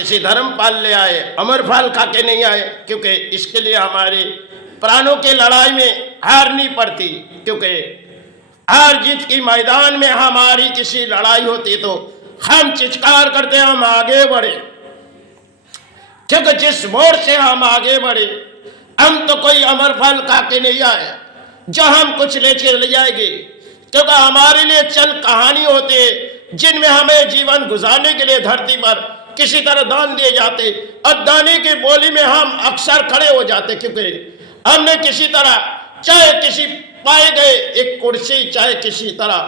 किसी धर्मपाल ले आए, अमर फल खा के नहीं आए, क्योंकि इसके लिए हमारे प्राणों की लड़ाई में हार नहीं पड़ती। क्योंकि हार जीत की मैदान में हमारी किसी लड़ाई होती तो हम चित्कार करते हम आगे बढ़े, क्योंकि जिस मोड़ से हम आगे बढ़े हम तो कोई अमर फल खा के नहीं आए जो हम कुछ ले चले जाएंगे। क्योंकि हमारे लिए चंद कहानी होती है जिनमें हमें जीवन गुजारने के लिए धरती पर किसी तरह दान दिए जाते, और दाने की बोली में हम अक्सर खड़े हो जाते, क्योंकि हमने किसी तरह चाहे किसी पाए गए एक कुर्सी, चाहे किसी तरह,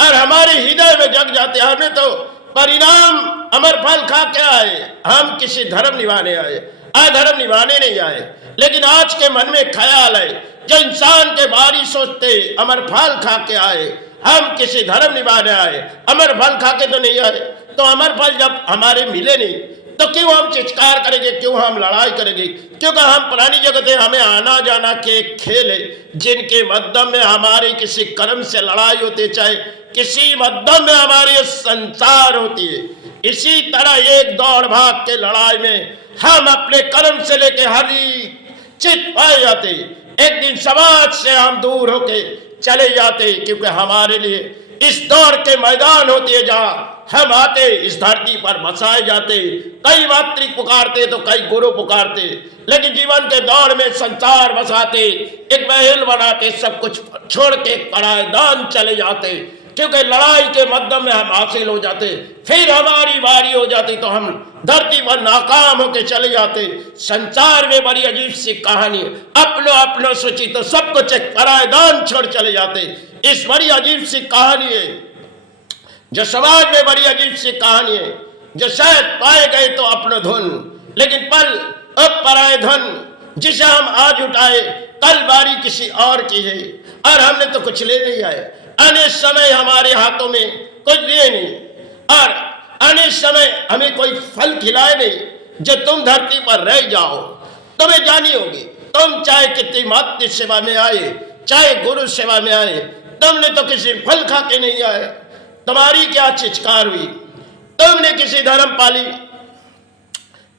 और हमारे हृदय में जग जाते हमने तो परिणाम अमर फल खा के आए, हम किसी धर्म निभाने आए, अधर्म निभाने नहीं आए। लेकिन आज के मन में ख्याल है जो इंसान के बारी सोचते अमर फल खा के आए, हम किसी धर्म निभाने आए, अमर फल खा के तो नहीं आए। तो अमर फल जब हमारे मिले नहीं तो क्यों हम चित्कार करेंगे, क्यों हम लड़ाई करेंगे? क्योंकि हम पुरानी जगत है, हमें आना जाना के खेल है जिनके मध्यम में हमारे किसी कर्म से लड़ाई होती, चाहे किसी मध्यम में हमारी संसार होती है। इसी तरह एक दौड़ भाग के लड़ाई में हम अपने कर्म से लेके हरी चित पाए जाते, एक दिन समाज से हम दूर होके चले जाते, क्योंकि हमारे लिए इस दौड़ के मैदान होती है जहां हम आते, इस धरती पर बसाए जाते। कई मातृ पुकारते तो कई गुरु पुकारते, लेकिन जीवन के दौड़ में संसार बसाते, एक महल बनाते, सब कुछ छोड़ के परायदान चले जाते, क्योंकि लड़ाई के मध्यम में हम हासिल हो जाते। फिर हमारी बारी हो जाती तो हम धरती पर नाकाम होके चले जाते। संसार में बड़ी अजीब सी कहानी, अपनो अपनो सोची तो सब कुछ एक परायदान छोड़ चले जाते। इस बड़ी अजीब सी कहानी है जो समाज में बड़ी अजीब सी कहानी है, जो शायद पाए गए तो अपना धन, लेकिन पल अब पराय धन जिसे हम आज उठाए कल बारी किसी और की है, और हमने तो कुछ ले नहीं आए। अनेक समय हमारे हाथों में कुछ दिए नहीं, और अनेक समय हमें कोई फल खिलाए नहीं जो तुम धरती पर रह जाओ। तुम्हें जानी होगी, तुम चाहे कितनी मातृ सेवा में आए, चाहे गुरु सेवा में आए, तुमने तो किसी फल खा के नहीं आए। तुम्हारी क्या चित्कार हुई? तुमने किसी धर्म पाली,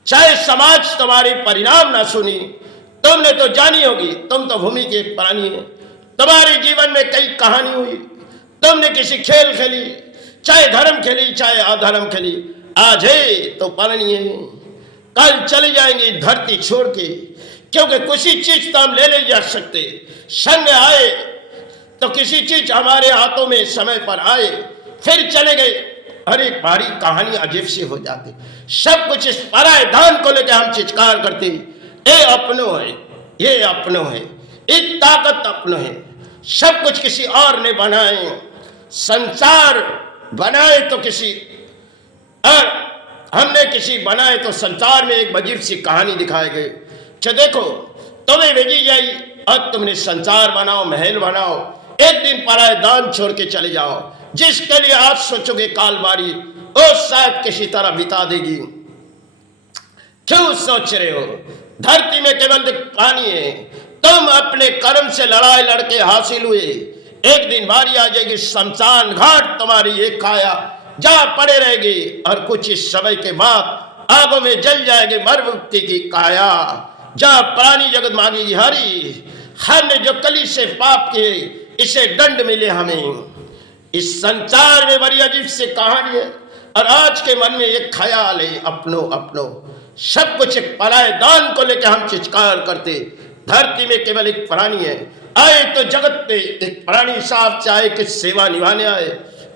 चाहे समाज तुम्हारे परिणाम ना सुनी, तुमने तो जानी होगी, तुम तो भूमि के प्राणी है। तुम्हारे जीवन में कई कहानी हुई, तुमने किसी खेल खेली, चाहे धर्म खेली चाहे अधर्म खेली, आज है तो प्राणी है, कल चले जाएंगे धरती छोड़ के, क्योंकि किसी चीज तो हम ले नहीं जा सकते। संग आए तो किसी चीज हमारे हाथों में समय पर आए, फिर चले गए। अरे भारी कहानी अजीब सी हो जाती। सब कुछ इस परायदान को लेकर हम चित्कार करते, ये अपनो है, ये अपनो है, एक ताकत अपनो है। सब कुछ किसी और ने बनाए, संसार बनाए तो किसी और हमने किसी बनाए तो संसार में एक अजीब सी कहानी दिखाई गई कि देखो तुम्हें भेजी जाई और तुमने संसार बनाओ, महल बनाओ, एक दिन परायदान छोड़ के चले जाओ। जिसके लिए आज सोचोगे काल बारी वो शायद किसी तरह बिता देगी। क्यों सोच रहे हो? धरती में केवल पानी है, तुम अपने कर्म से लड़ाई लड़के हासिल हुए, एक दिन बारी आ जाएगी शमशान घाट तुम्हारी एक काया जहां पड़े रहेगी, और कुछ इस समय के बाद आगों में जल जाएगी मरमुक्ति की काया, जहां प्राणी जगत मांगेगी हरि हमने जो कली से पाप किए इसे दंड मिले हमें। इस संसार में बड़ी अजीब सी कहानी है, और आज के मन में एक ख्याल है अपनो अपनो। सब कुछ एक परायदान को लेकर हम चित्कार करते। धरती में केवल एक प्राणी है, आए तो जगत में एक प्राणी साहब चाहे कि सेवा निभाने आए,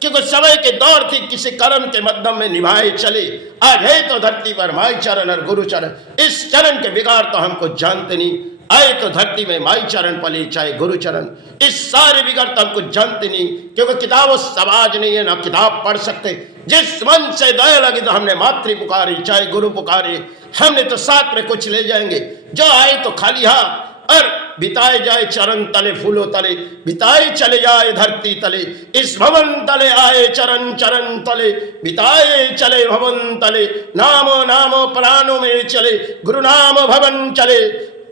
क्योंकि समय के दौर थी किसी कर्म के मध्यम में निभाए चले। आज है तो धरती पर माई चरण और गुरु चरण, इस चरण के बिगाड़ तो हमको जानते नहीं। आए तो धरती में माई चरण पले चाहे गुरु चरण, इस सारे बिगड़ तो हमको जानते नहीं, क्योंकि किताबों समाज नहीं है, ना किताब पढ़ सकते। जिस मन से दया लगी तो हमने मातृ पुकारी चाहे गुरु पुकारे, हमने तो साथ में कुछ ले जाएंगे। जो आए तो खाली हाथ और बिताए जाए चरण तले फूलों तले, बिताए चले जाए धरती तले, इस भवन तले आए चरण चरण तले, बिताए चले भवन तले। नामो नामो प्राणों में चले, गुरु नाम भवन चले,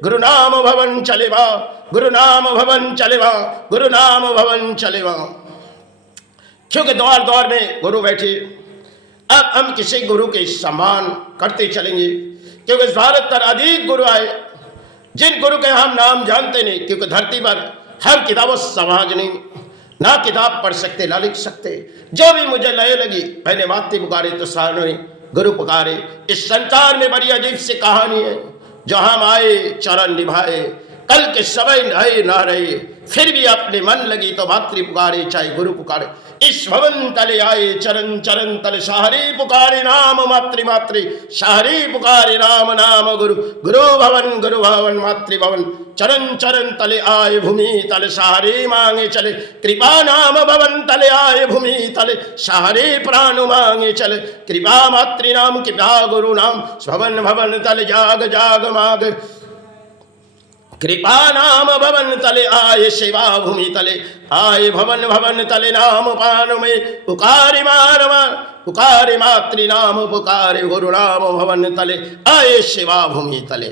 गुरु नाम भवन चले वा, गुरु नाम भवन चले वा, गुरु नाम भवन चले वा। क्योंकि द्वार द्वार में गुरु बैठे, अब हम किसी गुरु के सम्मान करते चलेंगे, क्योंकि भारत पर अधिक गुरु आए, जिन गुरु के हम नाम जानते नहीं, क्योंकि धरती पर हर किताबों समाज नहीं, ना किताब पढ़ सकते ना लिख सकते। जो भी मुझे लय लगी, मैंने मातृ पुकारे तो सारे गुरु पुकारे। इस संसार में बड़ी अजीब सी कहानी है, जो हम आए चरण निभाए, कल के समय रहे ना रहे, फिर भी अपने मन लगी तो मातृ पुकारे चाहे गुरु पुकारे। इस भवन तले आए चरण चरण तले, सारे पुकारे नाम मातृ मातृ, सारे पुकारे नाम नाम गुरु। गुरु भवन मातृ भवन, चरण चरण तले आए भूमि तले, सारे मांगे चले कृपा नाम भवन तले आए भूमि तले, सारे प्राण मांगे चले कृपा मातृ नाम कृपा गुरु नाम। भवन भवन तले जाग जाग माग, कृपा नाम भवन तले आए सेवा भूमि तले, आए भवन भवन तले नाम पान में पुकारे मानवा, पुकारे मातृ नाम पुकारे गुरु नाम भवन तले, आए सेवा भूमि तले।